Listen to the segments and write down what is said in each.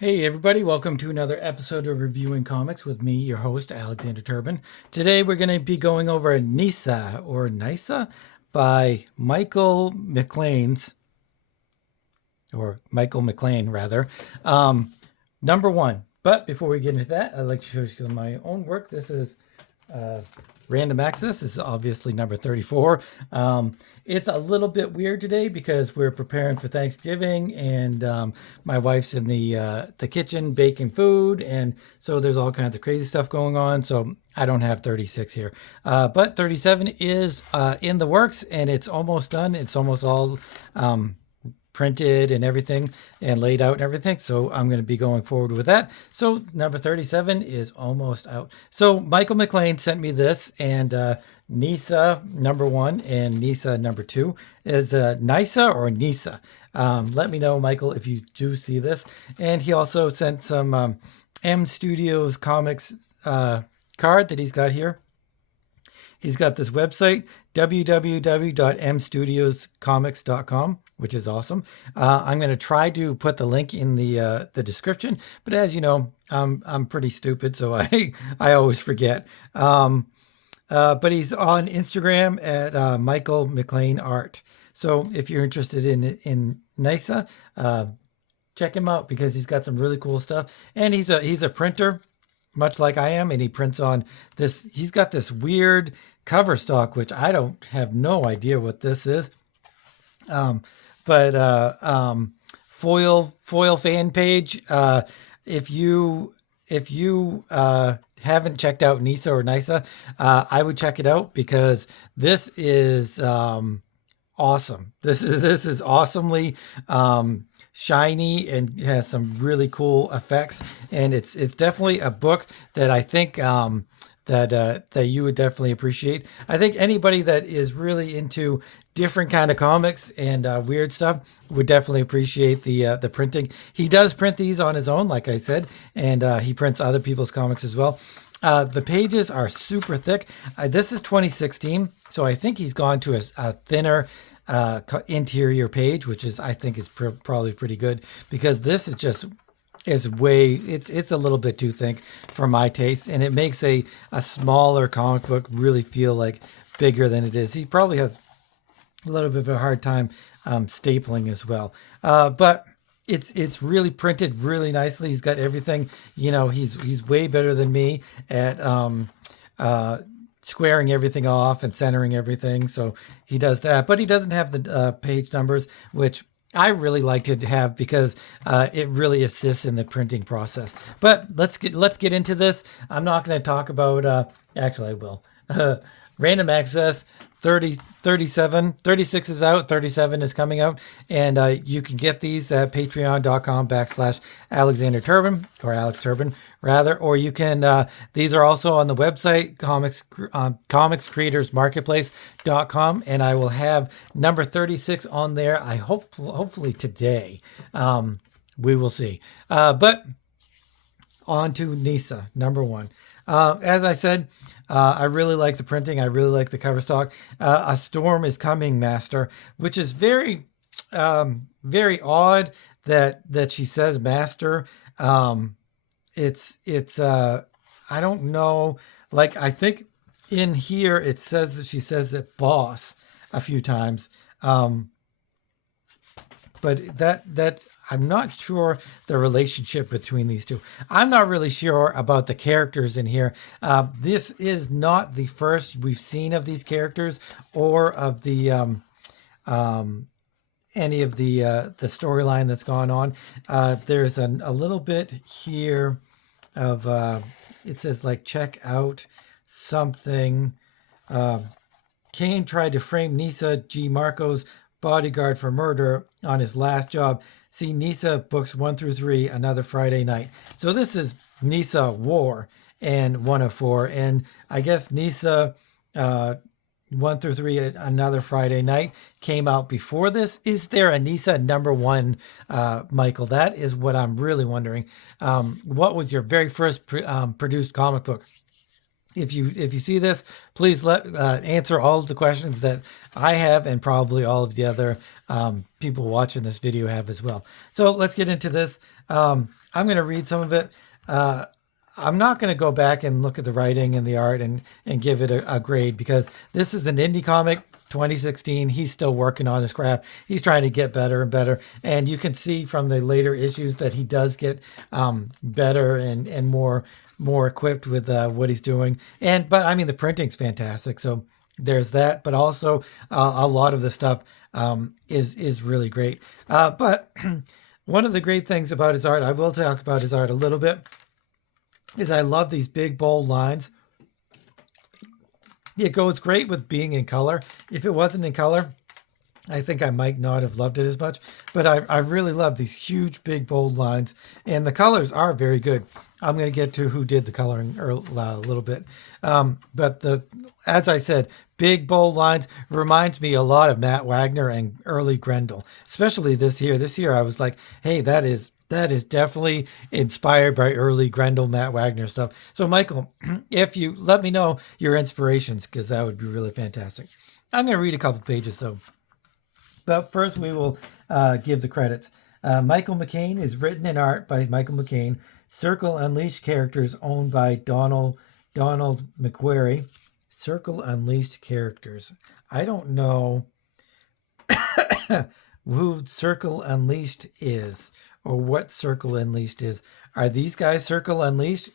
Hey everybody, welcome to another episode of Reviewing Comics with me, your host, Alexander Turbin. Today we're going to be going over Nyssa, or Nyssa, by Michael McLean rather, number one. But before we get into that, I'd like to show you some of my own work. This is Random Access. This is obviously number 34. It's a little bit weird today because we're preparing for Thanksgiving, and my wife's in the kitchen baking food, and so there's all kinds of crazy stuff going on. So I don't have 36 here, but 37 is in the works, and it's almost done. It's almost all printed and everything and laid out and everything. So I'm going to be going forward with that. So number 37 is almost out. So Michael McLean sent me this, and Nyssa number one and Nyssa number two is Nyssa or Nyssa. Let me know, Michael, if you do see this. And he also sent some M Studios comics card that he's got here. He's got this website, www.mstudioscomics.com, which is awesome. I'm going to try to put the link in the description, but as you know, I'm pretty stupid, so I always forget. But he's on Instagram at Michael McLean Art. So if you're interested in Nyssa, check him out because he's got some really cool stuff, and he's a printer, much like I am, and he prints on this. He's got this weird cover stock, which I don't have no idea what this is. But foil fan page. If you haven't checked out Nyssa or Nyssa, I would check it out because this is awesome. This is awesomely shiny and has some really cool effects, and it's definitely a book that I think that you would definitely appreciate. I think anybody that is really into different kind of comics and weird stuff would definitely appreciate the printing. He does print these on his own, like I said, and he prints other people's comics as well. The pages are super thick. This is 2016, so I think he's gone to a thinner interior page, which is I think is probably pretty good, because this is just it's a little bit too thick for my taste, and it makes a smaller comic book really feel like bigger than it is. He probably has a little bit of a hard time stapling as well, but it's really printed really nicely. He's got everything. He's way better than me at squaring everything off and centering everything. So he does that, but he doesn't have the page numbers, which I really like to have because it really assists in the printing process. But let's get into this. I'm not going to talk about. Actually, I will. Random Access 36 is out, 37 is coming out, and you can get these at patreon.com/Alexander Turbin, or Alex Turbin rather, or you can these are also on the website comicscreatorsmarketplace.com, and I will have number 36 on there. I hopefully today. We will see. But on to Nyssa number one. As I said, I really like the printing. I really like the cover stock. A Storm is Coming, Master, which is very, very odd that she says Master. It's I don't know. Like, I think in here it says that she says it boss a few times. But that I'm not sure the relationship between these two. I'm not really sure about the characters in here. This is not the first we've seen of these characters or of the any of the storyline that's gone on. There's a little bit here of it says like check out something. Kane tried to frame Nyssa G. Marco's bodyguard for murder on his last job. See Nyssa books 1 through 3, Another Friday Night. So this is Nyssa War and 104, and I guess Nyssa 1 through 3, Another Friday Night came out before this. Is there a Nyssa number one, Michael? That is what I'm really wondering. What was your very first produced comic book? if you see this, please answer all of the questions that I have and probably all of the other people watching this video have as well. So let's get into this. I'm going to read some of it. I'm not going to go back and look at the writing and the art and give it a grade, because this is an indie comic, 2016. He's still working on his craft. He's trying to get better and better. And you can see from the later issues that he does get better and more equipped with what he's doing. But I mean, the printing's fantastic. So there's that. But also a lot of the stuff is really great. But one of the great things about his art, I will talk about his art a little bit, is I love these big bold lines. It goes great with being in color. If it wasn't in color, I think I might not have loved it as much, but I really love these huge, big, bold lines, and the colors are very good. I'm going to get to who did the coloring a little bit. But as I said, big, bold lines reminds me a lot of Matt Wagner and early Grendel, especially this year. This year I was like, hey, that is definitely inspired by early Grendel, Matt Wagner stuff. So Michael, if you let me know your inspirations, because that would be really fantastic. I'm going to read a couple pages though. But first we will give the credits. Michael McCain is written in art by Michael McCain. Circle Unleashed characters owned by Donald McQuarrie. Circle Unleashed characters. I don't know who Circle Unleashed is, or what Circle Unleashed is. Are these guys Circle Unleashed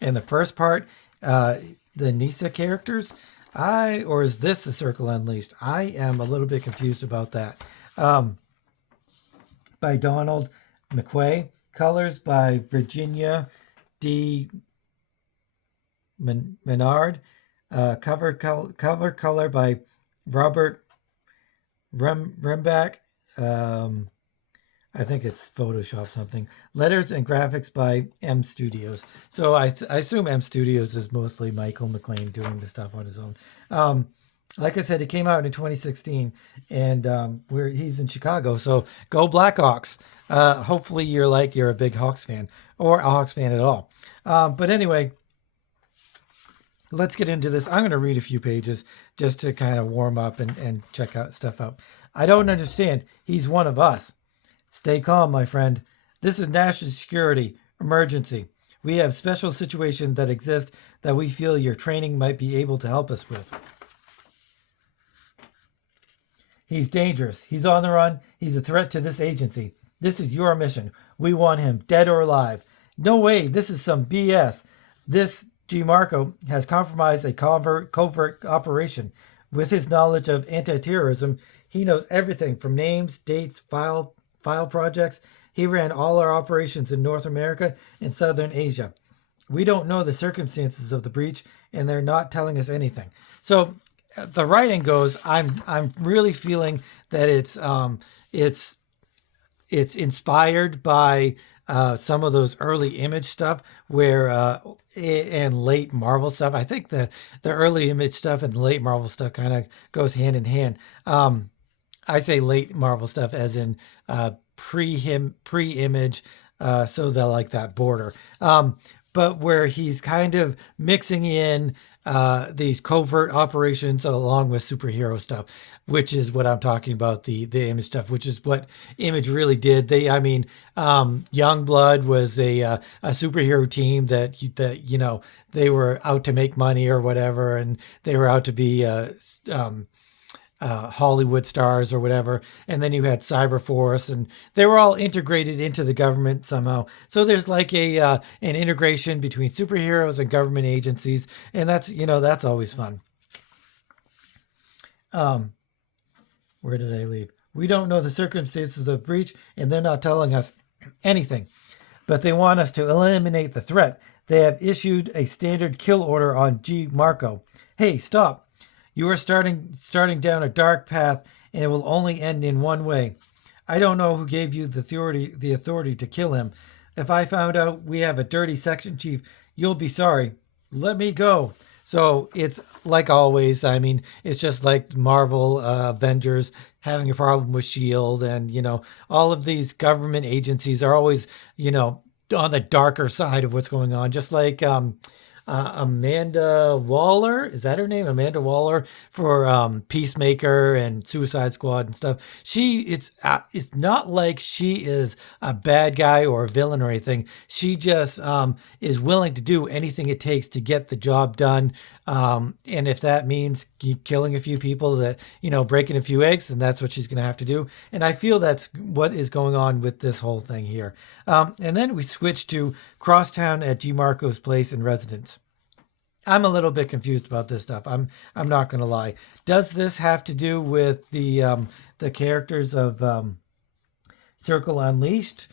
in the first part, the Nyssa characters? Or is this the Circle Unleashed? I am a little bit confused about that. By Donald McQuay. Colors by Virginia D. Menard. Cover color by Robert Rembach. I think it's Photoshop something. Letters and graphics by M Studios. So I assume M Studios is mostly Michael McClain doing the stuff on his own. Like I said, it came out in 2016, and he's in Chicago. So go Blackhawks. Hopefully you're a big Hawks fan, or a Hawks fan at all. But anyway, let's get into this. I'm going to read a few pages just to kind of warm up and check out stuff out. I don't understand. He's one of us. Stay calm, my friend. This is national security emergency. We have special situations that exist that we feel your training might be able to help us with. He's dangerous. He's on the run. He's a threat to this agency. This is your mission. We want him dead or alive. No way. This is some BS. This G. Marco has compromised a covert operation. With his knowledge of anti-terrorism, he knows everything from names, dates, file projects. He ran all our operations in North America and Southern Asia. We don't know the circumstances of the breach, and they're not telling us anything. So the writing goes, I'm really feeling that it's inspired by some of those early Image stuff and late Marvel stuff. I think the early Image stuff and the late Marvel stuff kind of goes hand in hand. I say late Marvel stuff as in pre-Image, so they're like that border. But where he's kind of mixing in these covert operations along with superhero stuff, which is what I'm talking about, the Image stuff, which is what Image really did. Youngblood was a superhero team that they were out to make money or whatever, and they were out to be Hollywood stars or whatever. And then you had Cyberforce, and they were all integrated into the government somehow. So there's like an integration between superheroes and government agencies, and that's always fun. Where did I leave? We don't know the circumstances of the breach, and they're not telling us anything. But they want us to eliminate the threat. They have issued a standard kill order on G. Marco. Hey, stop. You are starting down a dark path, and it will only end in one way. I don't know who gave you the authority to kill him. If I found out we have a dirty section chief, you'll be sorry. Let me go. So it's like always. I mean, it's just like Marvel Avengers having a problem with S.H.I.E.L.D. and, all of these government agencies are always, on the darker side of what's going on. Just like Amanda Waller. Is that her name? Amanda Waller for Peacemaker and Suicide Squad and stuff. It's not like she is a bad guy or a villain or anything. She just is willing to do anything it takes to get the job done. And if that means killing a few people, that breaking a few eggs, then that's what she's going to have to do. And I feel that's what is going on with this whole thing here. And then we switch to Crosstown at G. Marco's place in residence. I'm a little bit confused about this stuff. I'm not going to lie. Does this have to do with the characters of Circle Unleashed?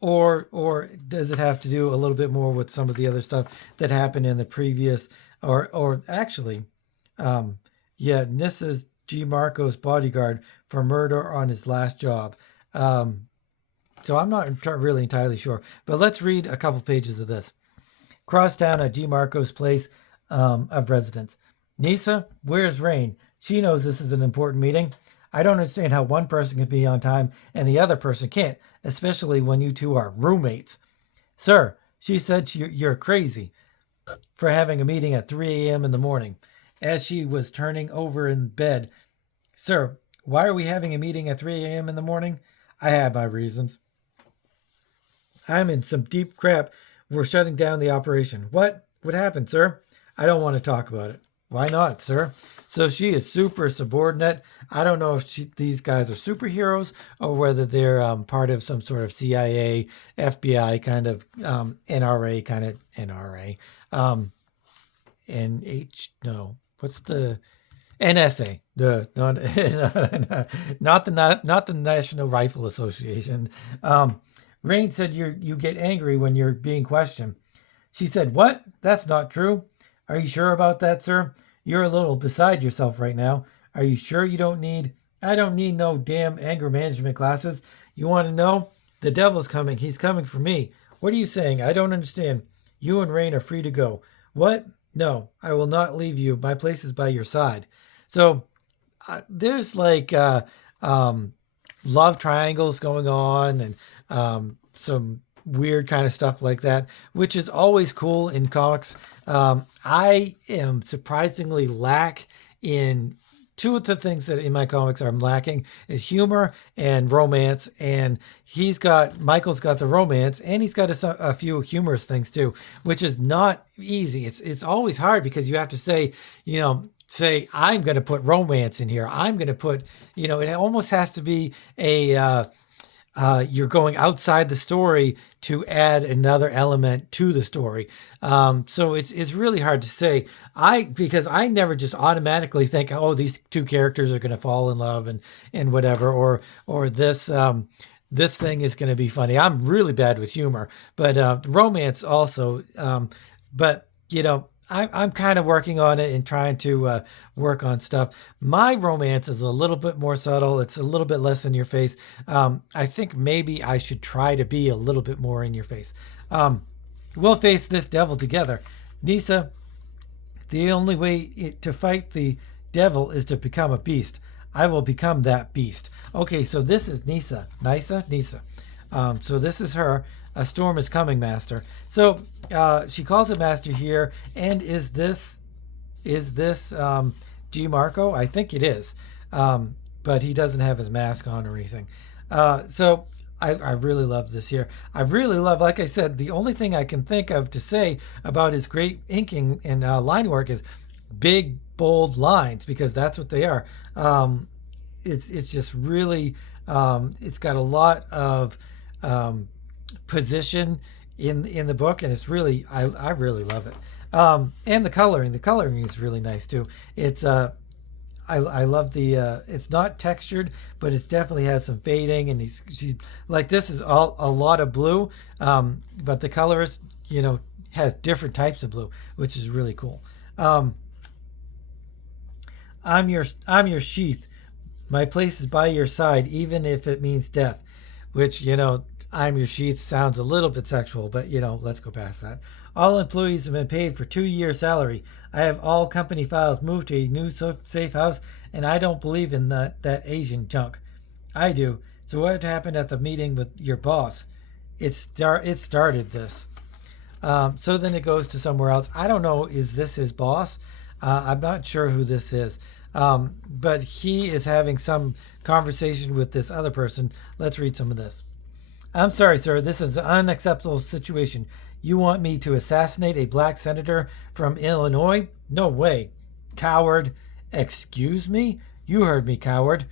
Or does it have to do a little bit more with some of the other stuff that happened in the previous, or actually, Nyssa's G. Marco's bodyguard for murder on his last job. So I'm not really entirely sure, but let's read a couple pages of this. Crosstown at G. Marco's place of residence. Nyssa, where's Rain? She knows this is an important meeting. I don't understand how one person can be on time and the other person can't, especially when you two are roommates. Sir, she said you're crazy for having a meeting at 3 a.m. in the morning. As she was turning over in bed, Sir, why are we having a meeting at 3 a.m. in the morning? I have my reasons. I'm in some deep crap. We're shutting down the operation. What? What happened, sir? I don't want to talk about it. Why not, sir? So she is super subordinate. I don't know if these guys are superheroes or whether they're part of some sort of CIA, FBI kind of NRA kind of NRA. No. What's the NSA? Not the National Rifle Association. Rain said you get angry when you're being questioned. She said, what? That's not true. Are you sure about that, sir? You're a little beside yourself right now. Are you sure you don't need... I don't need no damn anger management classes. You want to know? The devil's coming. He's coming for me. What are you saying? I don't understand. You and Rain are free to go. What? No, I will not leave you. My place is by your side. So there's like love triangles going on and some weird kind of stuff like that, which is always cool in comics. I am surprisingly lack in two of the things that in my comics I'm lacking is humor and romance. And Michael's got the romance and he's got a few humorous things too, which is not easy. It's always hard because you have to say, I'm going to put romance in here. I'm going to put, it almost has to be you're going outside the story to add another element to the story. So it's really hard to say. Because I never just automatically think, oh, these two characters are going to fall in love and whatever, or this thing is going to be funny. I'm really bad with humor, but romance also. But I'm kind of working on it and trying to work on stuff. My romance is a little bit more subtle. It's a little bit less in your face. I think maybe I should try to be a little bit more in your face. We'll face this devil together. Nyssa, the only way to fight the devil is to become a beast. I will become that beast. Okay, so this is Nyssa. Nyssa. So this is her. A storm is coming, Master. So she calls it Master here. And is this G. Marco? I think it is. But he doesn't have his mask on or anything. So I really love this here. I really love, like I said, the only thing I can think of to say about his great inking and line work is big, bold lines, because that's what they are. It's just really, it's got a lot of position in the book, and it's really, I really love it. And the coloring is really nice too. It's I love the it's not textured, but it definitely has some fading, and she's like, this is all a lot of blue, but the colorist has different types of blue, which is really cool. I'm your sheath. My place is by your side, even if it means death. Which, I'm your sheath sounds a little bit sexual, but let's go past that. All employees have been paid for 2 years' salary. I have all company files moved to a new safe house, and I don't believe in that Asian junk. I do. So what happened at the meeting with your boss? It started this. So then it goes to somewhere else. I don't know. Is this his boss? I'm not sure who this is. But he is having some conversation with this other person. Let's read some of this. I'm sorry, sir. This is an unacceptable situation. You want me to assassinate a black senator from Illinois? No way. Coward. Excuse me? You heard me, coward.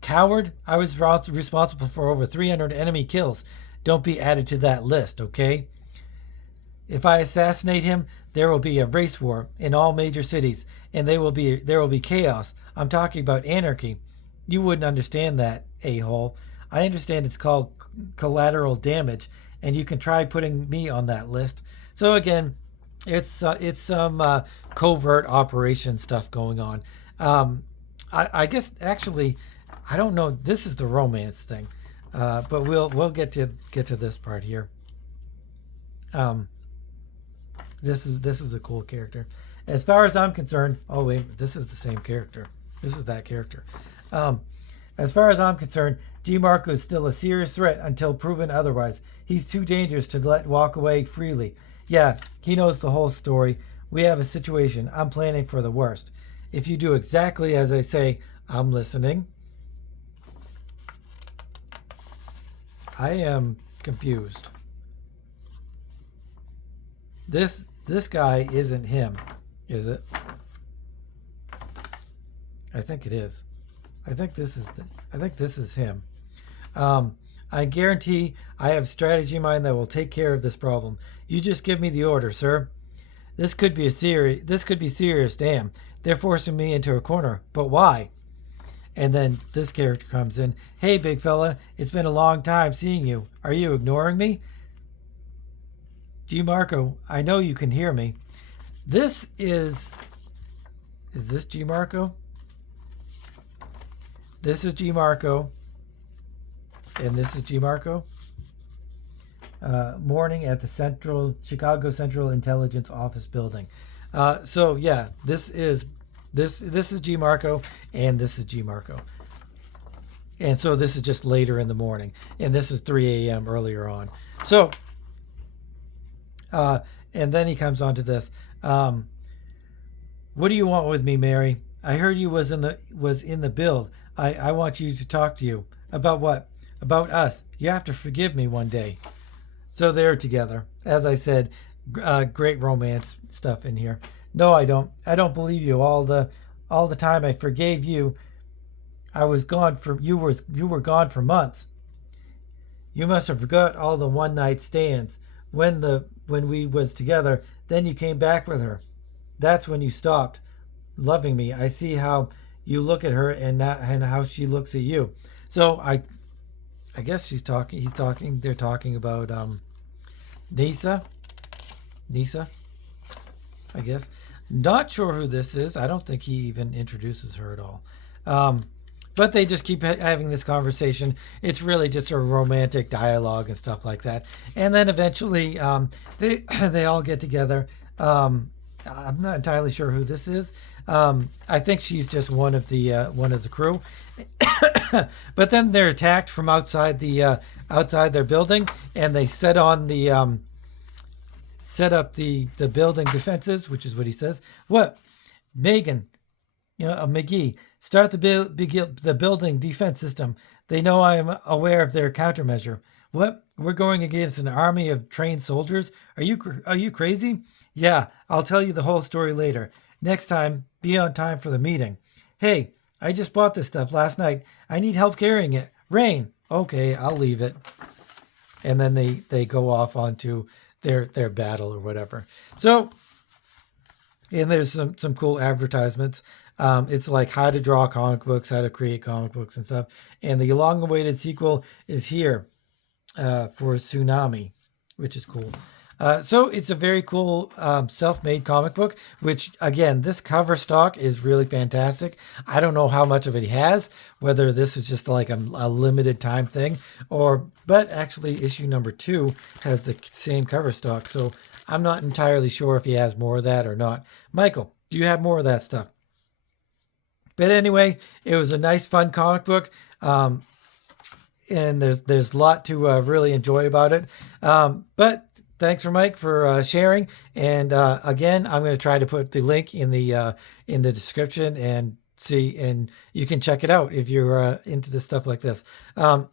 Coward? I was responsible for over 300 enemy kills. Don't be added to that list, okay? If I assassinate him, there will be a race war in all major cities, and there will be chaos. I'm talking about anarchy. You wouldn't understand that, a-hole. I understand it's called collateral damage, and you can try putting me on that list. So again, it's some covert operation stuff going on. I guess actually, I don't know. This is the romance thing, but we'll get to this part here. This is a cool character. As far as I'm concerned, oh wait, this is the same character. This is that character. As far as I'm concerned, G. Marco is still a serious threat until proven otherwise. He's too dangerous to let walk away freely. Yeah, he knows the whole story. We have a situation. I'm planning for the worst. If you do exactly as I say, I'm listening. I am confused. This guy isn't him, is it? I think it is. I think this is him. I guarantee I have strategy in mind that will take care of this problem. You just give me the order, sir. This could be serious, damn. They're forcing me into a corner. But why? And then this character comes in. Hey, big fella, it's been a long time seeing you. Are you ignoring me? G. Marco, I know you can hear me. Is this G. Marco? This is G. Marco. And this is G. Marco. Morning at the Chicago Central Intelligence Office building. So yeah, this is G. Marco, and this is G. Marco. And so this is just later in the morning, and this is 3 a.m. earlier on. So, and then he comes on to this. What do you want with me, Mary? I heard you was in the build. I want you to talk to you. About what? About us. You have to forgive me one day. So they're together. As I said, great romance stuff in here. No, I don't. I don't believe you. All the time I forgave you. I was gone for you were gone for months. You must have forgot all the one night stands when we was together. Then you came back with her. That's when you stopped loving me. I see how you look at her and how she looks at you. So I guess he's talking. They're talking about Nyssa, I guess. Not sure who this is. I don't think he even introduces her at all. But they just keep having this conversation. It's really just a romantic dialogue and stuff like that. And then eventually they all get together. I'm not entirely sure who this is. I think she's just one of the crew. But then they're attacked from outside their building, and they set up the building defenses, which is what he says. What, Megan? McGee, start the building defense system. They know I am aware of their countermeasure. What? We're going against an army of trained soldiers? Are you crazy? Yeah, I'll tell you the whole story later. Next time, be on time for the meeting. Hey, I just bought this stuff last night. I need help carrying it. Rain. Okay, I'll leave it. And then they go off onto their battle or whatever. So, and there's some cool advertisements. It's like how to draw comic books, how to create comic books and stuff. And the long-awaited sequel is here for Tsunami, which is cool. So it's a very cool self-made comic book, which, again, this cover stock is really fantastic. I don't know how much of it he has, whether this is just like a limited time thing, but actually issue number 2 has the same cover stock. So I'm not entirely sure if he has more of that or not. Michael, do you have more of that stuff? But anyway, it was a nice, fun comic book. And there's a lot to really enjoy about it. But thanks for Mike for sharing. And again, I'm going to try to put the link in the description and see, and you can check it out if you're into this stuff like this.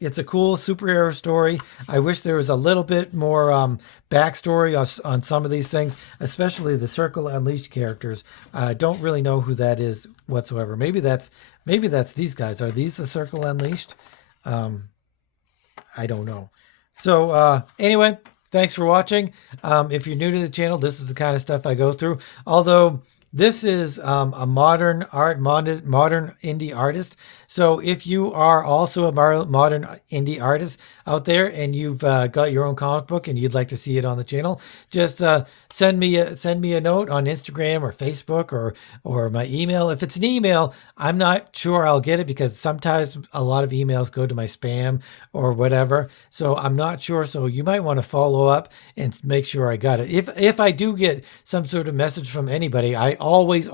It's a cool superhero story. I wish there was a little bit more backstory on some of these things, especially the Circle Unleashed characters. I don't really know who that is whatsoever. Maybe that's these guys. Are these the Circle Unleashed? I don't know. So anyway, thanks for watching. If you're new to the channel, this is the kind of stuff I go through. Although this is a modern indie artist. So if you are also a modern indie artist out there and you've got your own comic book and you'd like to see it on the channel, just send me a note on Instagram or Facebook or my email. If it's an email, I'm not sure I'll get it because sometimes a lot of emails go to my spam or whatever. So I'm not sure. So you might want to follow up and make sure I got it. If I do get some sort of message from anybody, I always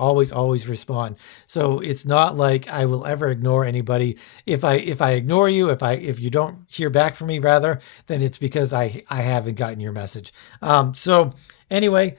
respond. So it's not like I will ever ignore anybody. If I ignore you, if you don't hear back from me, rather, then it's because I haven't gotten your message. So anyway,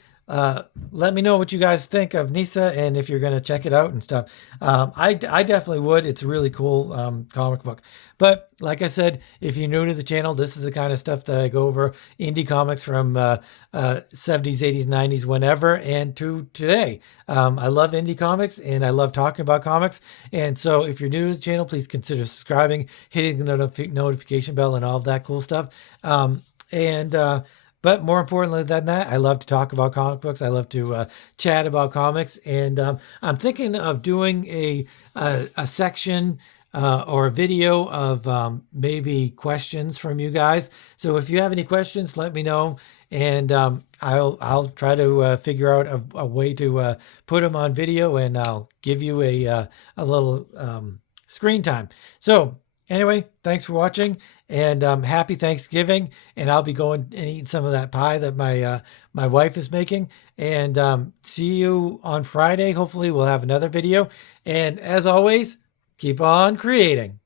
let me know what you guys think of Nyssa and if you're going to check it out and stuff. I definitely would. It's a really cool comic book. But like I said, if you're new to the channel, this is the kind of stuff that I go over. Indie comics from 70s, 80s, 90s, whenever, and to today. I love indie comics and I love talking about comics. And so if you're new to the channel, please consider subscribing, hitting the notification bell and all of that cool stuff. But more importantly than that, I love to talk about comic books. I love to chat about comics. And I'm thinking of doing a section or a video of maybe questions from you guys. So if you have any questions, let me know. And I'll try to figure out a way to put them on video, and I'll give you a little screen time. So anyway, thanks for watching, and happy Thanksgiving. And I'll be going and eating some of that pie that my wife is making. And see you on Friday. Hopefully we'll have another video. And as always, keep on creating.